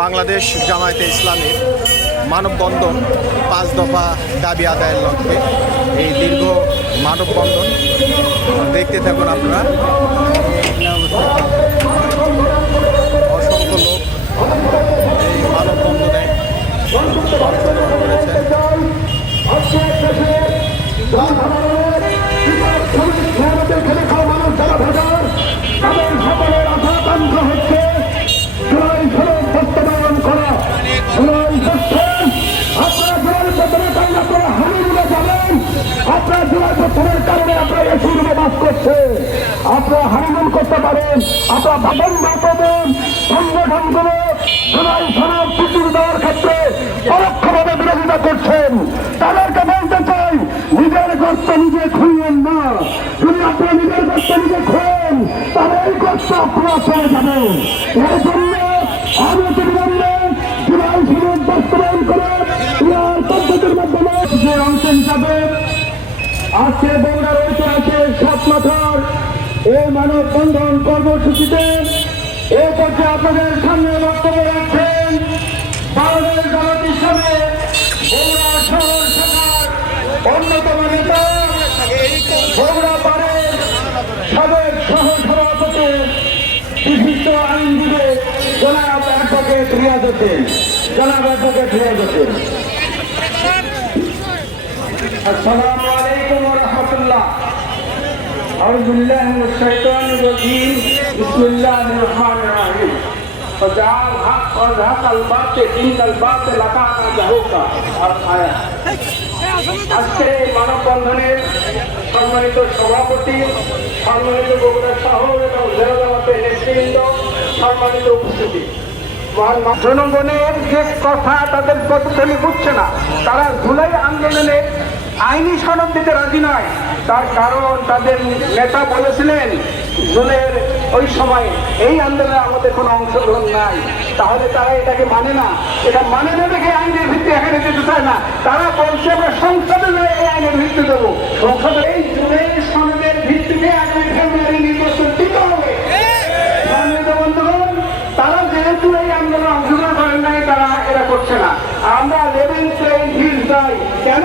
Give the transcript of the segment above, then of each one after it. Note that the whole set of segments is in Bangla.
বাংলাদেশ জামায়াতে ইসলামের মানববন্ধন পাঁচ দফা দাবি আদায়ের লক্ষ্যে। এই দীর্ঘ মানববন্ধন দেখতে থাকুন আপনারা। বছরের কারণে আপনার বাস করছে। আপনারা হারিমন করতে পারেন, আপনার বাদন বাতন সংগঠনগুলো জুলাই সনদ স্বীকৃতি দেওয়ার ক্ষেত্রে পরোক্ষভাবে বিরোধিতা করছেন। তাদেরকে বলতে চাই, নিজের গর্ত নিজে খুঁড়েন না। যদি আপনারা নিজের নিজে খোঁড়েন তাহলে এই গর্ত আপনারা চলে যাবেন। এর জন্য আমি বললে জুলাই সনদ বাস্তবায়ন করে পদ্ধতির মাধ্যমে যে হিসাবে আজকে বগুড়া রয়েছে আজকে সাত মাথার। এ মানব বন্ধন কর্মসূচিতে। এ পর্যায়ে আপনাদের সামনে বক্তব্য রাখছেন বাংলাদেশ জামাত ইসলামে। অন্যতম নেতা সাবেক সহ সভাপতি বিশিষ্ট আইনজীবী জনাব অ্যাডভোকেট রিয়াজ হোসেন। জনাব অ্যাডভোকেট রিয়াজ হোসেন। আসসালাম أعوذ بالله من الشيطان الرجيم بسم الله الرحمن الرحيم فجعل الحق وزهق الباطل إن الباطل كان زهوقا الآية আজকে এই মানববন্ধনের সম্মানিত সভাপতি সম্মানিত বগুড়া শহর এবং জেলা জামাতের নেতৃবৃন্দ সম্মানিত উপস্থিতি জনগণের যে কথা তাদের পদ্ধতি বুঝছে না তারা জুলাই আন্দোলনে আইনি সনদ দিতে রাজি নয়। তার কারণ তাদের নেতা বলেছিলেন জুলের ওই সময় এই আন্দোলনে আমাদের কোনো অংশগ্রহণ নাই। তাহলে তারা এটাকে মানে না। এটা মানে না দেখে আইনের ভিত্তি এখানে দিতে চায় না। তারা বলছে, আমরা সংসদে নয়, এই আইনের ভিত্তি দেবো। সংসদে এই জুলের সনদের ভিত্তিতে আগামী ফেব্রুয়ারি নির্বাচন দিতে হবে। তারা যেহেতু এই আন্দোলনে অংশগ্রহণ করেন নাই, তারা এরা করছে না। আমরা লেভেল প্লেইং ফিল্ড চাই। কেন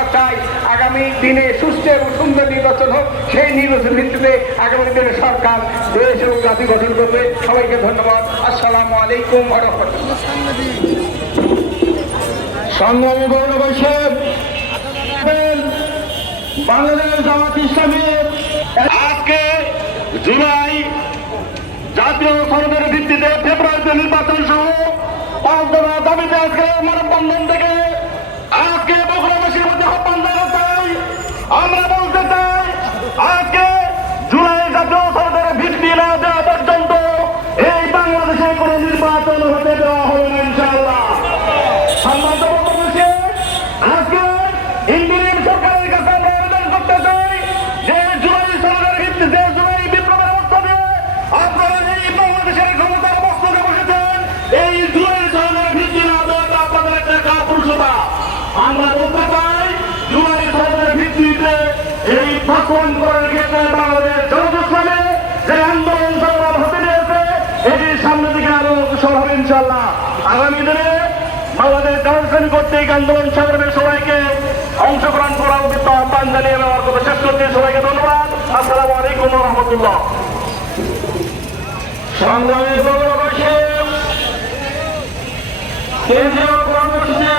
আগামী দিনে সুস্থ এবং সুন্দর নির্বাচন হোক, সেই নির্বাচন ভিত্তিতে আগামী দিনে সরকার, দেশ এবং জাতি গঠন করবে। সবাইকে ধন্যবাদ। আসসালামু আলাইকুম সংগ্রামী গৌরবাসী বাংলাদেশ জামাত ইসলামের। আজকে জুলাই জাতীয় সনদের ভিত্তিতে ফেব্রুয়ারিতে নির্বাচন সহ পাঁচ দফা দাবিতে আজকে মানববন্ধন থেকে আমরা ক্ষেত্রে বাংলাদেশ যে আন্দোলন সংগ্রাম হতে আরও অগ্রসর হবে ইনশাল্লাহ আগামী দিনে বাংলাদেশ কর্তৃক আন্দোলন সবাইকে অংশগ্রহণ করার উদ্দেশ্য আহ্বান জানিয়ে আমার শেষ করতে সবাইকে ধন্যবাদ। আসসালামু আলাইকুম রহমতুল্লাহ। সংগ্রামী কেন্দ্রীয় কর্মসূচির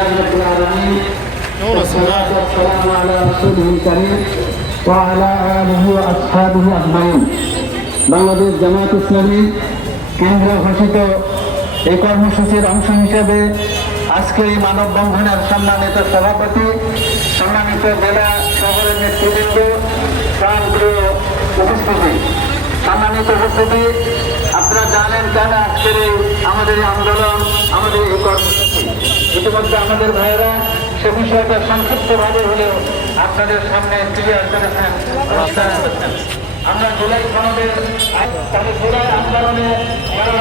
لله رب العالمين والصلاة والسلام على رسوله الكريم وعلى آله وأصحابه أجمعين বাংলাদেশ জামাত ইসলামী কেন্দ্র ঘোষিত এই কর্মসূচির অংশ হিসেবে আজকে এই মানববন্ধনের সম্মানিত সভাপতি সম্মানিত জেলা শহরের নেতৃবৃন্দ প্রাণপ্রিয় উপস্থিতি সম্মানিত উপস্থিতি আপনারা জানেন কেন আজকের এই আমাদের এই আন্দোলন আমাদের এই কর্মসূচি ইতিমধ্যে আমাদের ভাইয়েরা সে বিষয়টা সংক্ষিপ্তভাবে হলেও আপনাদের সামনে ক্লিয়ার করেছেন আমরা জুলাই সনদের জুলাই আন্দোলনে যারা